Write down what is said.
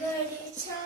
गणिचा